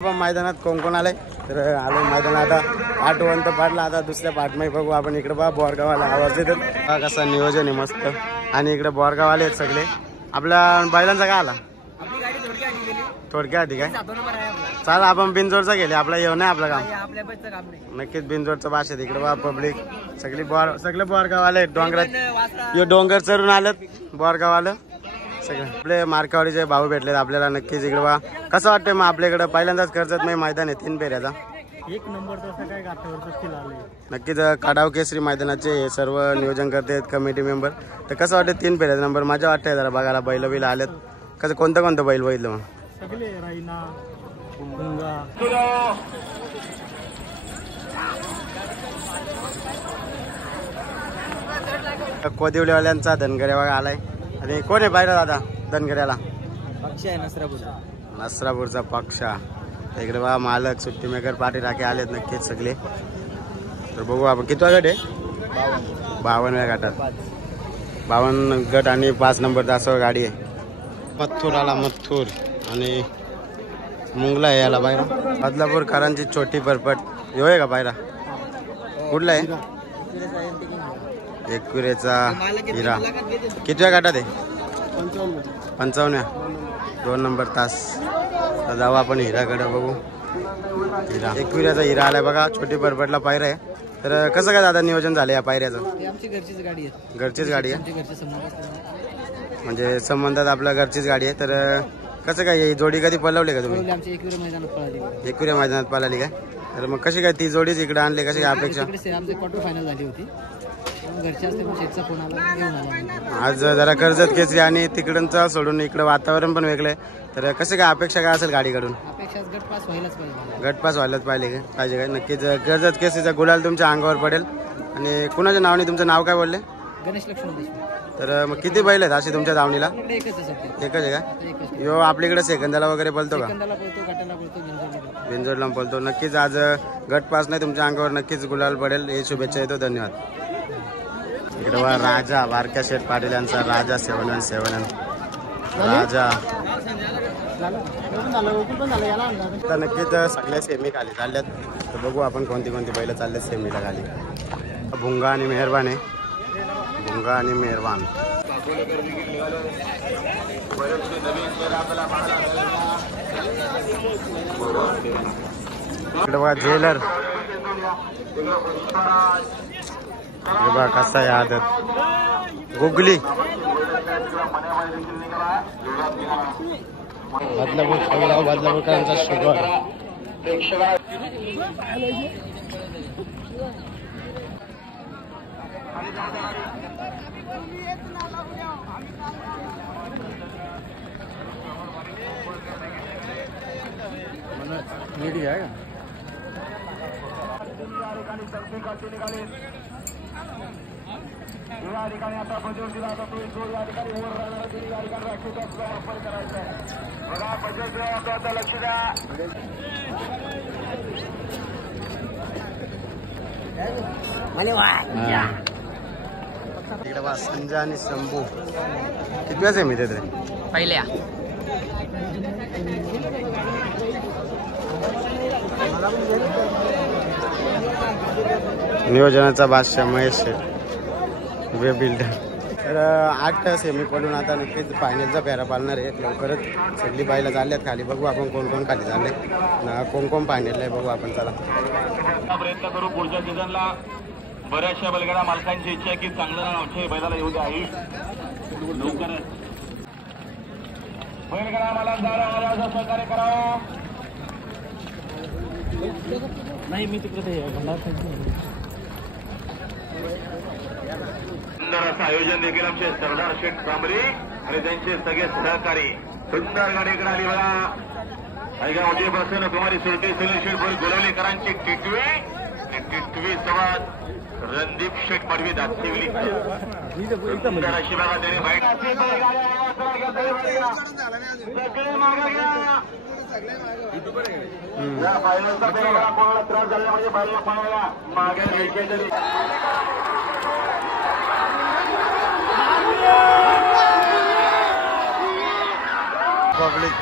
आपण मैदानात कोण कोण आले तर आलो मैदानात आता 8 वंत पाडला। आता दुसऱ्या पाठमध्ये बघू आपण इकडे बा बोरगावाला आवाज देतात कसा नियोजन आहे मस्त। आणि इकडे बोरगाव आले सगळे। आपल्या बैलांचा काय आला थोडक्या आधी काय चाल आपण बिनजोडचा गेले आपला येऊन नाही आपलं काम नक्कीच बिनजोडचं भाषेत इकडे बा पब्लिक सगळे बोरगाव आले। डोंगरात डोंगर चढून आलेत बोरगाव आलं सगळे आपले मार्कावाडीचे भाऊ भेटलेत आपल्याला। नक्कीच इकडे बा कसं वाटतंय मग आपल्याकडे पहिल्यांदाच कर्जत नाही मैदान आहे 3 फेऱ्याचा एक नंबर काय नक्कीच काढाव केसरी मैदानाचे हे सर्व नियोजन करते कमिटी मेंबर। तर कसं वाटतं 3 फेऱ्याचा नंबर मजा वाटतंय जरा बघायला बैल बिल आलेत कसं कोणतं बैल बघितलं मग सगळे राईना भुंगा कोदिवलेवाल्यांचा धनगऱ्या बघा आलाय। आणि कोण आहे बाहेर दादा धनगऱ्याला पक्ष आहे नसरापूरचा पक्षा। इकडे बघा मालक सुट्टी मेकर पाठी राखे आलेत नक्कीच सगळे। तर बघू आपण कितवा गट आहे 52व्या गटात 52 गट आणि 5 नंबरचा असं गाडी आहे। मथुर आला मथुर आणि मुंगला आहे याला बाहेर बदलापूरकरांची छोटी परपट यो आहे का बाहेर कुठला आहे एकविरेचा हिरा कितव्या गटात आहे 55 2 नंबर तास। तर जाऊ आपण हिराकडे बघू हिरा एकविरेचा हिरा आलाय बघा छोटी परपटला पायरा आहे। तर कसं काय दादा नियोजन झालं या पायऱ्याचं आमची घरचीच गाडी आहे घरचीच गाडी आहे म्हणजे संबंधात आपल्या घरचीच गाडी आहे। तर कसं काय ही जोडी कधी पळवली का तुम्ही आमच्या एकविरा मैदानात पळाली काय तर मग कशी काय ती जोडीच इकडे आणली कशी काय अपेक्षा आमची क्वार्टर फायनल झाली होती आज जरा कर्जत केसरी आणि तिकडचा सोडून इकडे वातावरण पण वेगळं आहे। तर कसे काय अपेक्षा काय असेल गाडीकडून गटपास व्हायलाच पाहिजे काय नक्कीच कर्जत केसरीचा गुलाल तुमच्या अंगावर पडेल। आणि कुणाच्या नावाने तुमचं नाव काय बोलले गणेश लक्ष्मण देशमुख। तर मग किती बैल आहेत असे तुमच्या धावणीला एकच आहे का यो आपल्याकडे सेकंदाला वगैरे बोलतो का बिनजोडला बोलतो नक्कीच आज गटपास नाही तुमच्या अंगावर नक्कीच गुलाल पडेल हे शुभेच्छा येतो धन्यवाद। इकडे राजा बारक्या शेठ पाटील यांचा राजा 717 राजा तर नक्कीच सगळ्या सेमी खाली चालल्यात। तर बघू आपण कोणती बैल चालल्यात सेमीला खाली भुंगा आणि मेहरबान आहे भुंगा आणि मेहरबान। इकडे बघा जेलर बघा कसा आहे आदत गुगली बदलापूरकरांचा शुगर या ठिकाणी आता बजेट दिला जातो जो या ठिकाणी वर राहणार या ठिकाणी राखीचा वापर करायचा आहे बघा बजेट आता लक्ष द्या इकडे बा संजय आणि शंभू कितव्याच आहे मी ते पहिल्या नियोजनाचा बादशाह महेश वे बिल्डर। तर 8 सेमी पडून आता नक्कीच फायनलचा फेरा पाळणार आहे लवकरच सगळी बायला चालल्यात खाली बघू आपण कोण कोण खाली चालले कोण फायनल आहे बघू आपण चला प्रयत्न करू पुढच्या सीझनला बऱ्याचशा बैलगाडा मालकांची इच्छा आहे की चांगलं नावचे बैलाला येऊ द्या लवकरच बैलगाडा मालक सहकार्य करावं नाही मी तिकडे सुंदर असं आयोजन देखील आमचे सरदार शेठ कांबरे आणि त्यांचे सगळे सहकारी सुंदर गाडी आली बघा ऐका उद्यापासून कुमारी सुरती सुनील शेठ गोलावलेकरांची टिटवी सोबत रणदीप शेठ पडवी दाखविली सुंदर अशी बघा त्याने बाईक फायनलचा कोणाला त्रास झाला म्हणजे बाईला पाहायला मागे घ्यायचे तरी पब्लिक